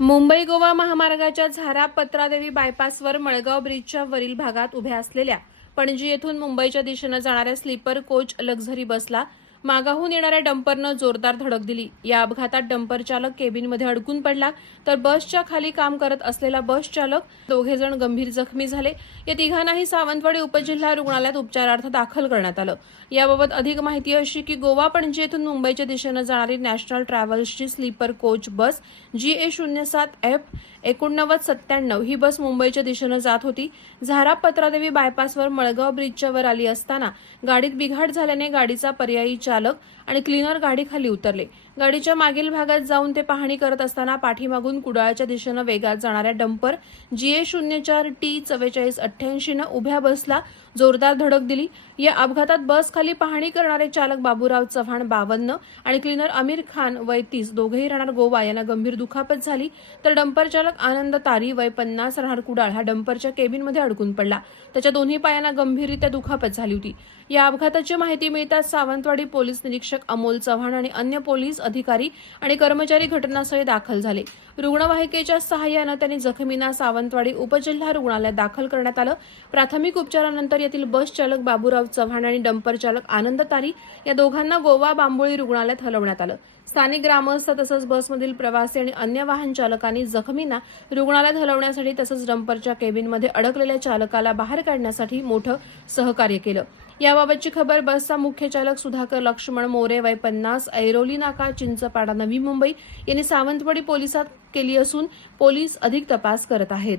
मुंबई गोवा महामार्गाच्या झारा पत्रादेवी बायपासवर मळगाव ब्रिजच्या वरील भागात उभ्या असलेल्या पणजी येथून मुंबईच्या दिशेनं जाणाऱ्या स्लीपर कोच लक्झरी बसला मागाहून येणाऱ्या डंपरनं जोरदार धडक दिली. या अपघातात डंपर चालक केबिनमध्ये अडकून पडला तर बसच्या खाली काम करत असलेला बस चालक दोघे जण गंभीर जखमी झाले. या तिघांनाही सावंतवाडी उपजिल्हा रुग्णालयात उपचारार्थ दाखल करण्यात आलं. याबाबत अधिक माहिती अशी की गोवा पणजी येथून मुंबईच्या दिशेनं जाणारी national ट्रॅव्हल्सची sleeper coach bus G A शून्य सात एफ एकोणनव्वद सत्त्याण्णव ही बस मुंबईच्या दिशेनं जात होती. झारा पत्रादेवी बायपासवर मळगाव ब्रिजच्या वर आली असताना गाडीत बिघाड झाल्याने गाडीचा पर्यायी चालक आणि क्लीनर गाडीखाली उतरले. गाडीच्या मागील भागात जाऊन ते पाहणी करत असताना पाठीमागून कुडाळच्या दिशेनं वेगात जाणाऱ्या डंपर जी ए शून्य चार टी चव्वेचाळीस अठ्ठ्याऐंशीनं उभ्या बसला जोरदार धडक दिली. या अपघातात बस खाली पाहणी करणारे चालक बाबूराव चव्हाण बावन्न आणि क्लीनर आमिर खान वय तीस. दोघेही राहणार गोवा. यांना गंभीर दुखापत झाली. तर डंपर चालक आनंद तारी वय पन्नास राहणार कुडाळ. हा डंपरच्या केबिनमध्ये अडकून पडला. त्याच्या दोन्ही पायांना गंभीररित्या दुखापत झाली होती. या अपघाताची माहिती मिळताच सावंतवाडी पोलीस निरीक्षक अमोल चव्हाण आणि अन्य पोलीस अधिकारी आणि कर्मचारी घटनास्थळी दाखल झाले. रुग्णवाहिकेच्या सहाय्यानं त्यांनी जखमींना सावंतवाडी उपजिल्हा रुग्णालयात दाखल करण्यात आलं. प्राथमिक उपचारानंतर येथील बस चालक बाबूराव चव्हाण आणि डंपर चालक आनंद तारी या दोघांना गोवा बांबोळी रुग्णालयात हलवण्यात आलं. स्थानिक ग्रामस्थ तसंच बसमधील प्रवासी आणि अन्य वाहन चालकांनी जखमींना रुग्णालयात हलवण्यासाठी तसंच डंपरच्या केबिनमध्ये अडकलेल्या चालकाला बाहेर काढण्यासाठी मोठं सहकार्य केलं. याबाबतची खबर बसचा मुख्य चालक सुधाकर लक्ष्मण मोरे वय पन्नास ऐरोली नाका चिंचपाडा नवी मुंबई यांनी सावंतवाडी पोलिसात केली असून पोलीस अधिक तपास करत आहेत.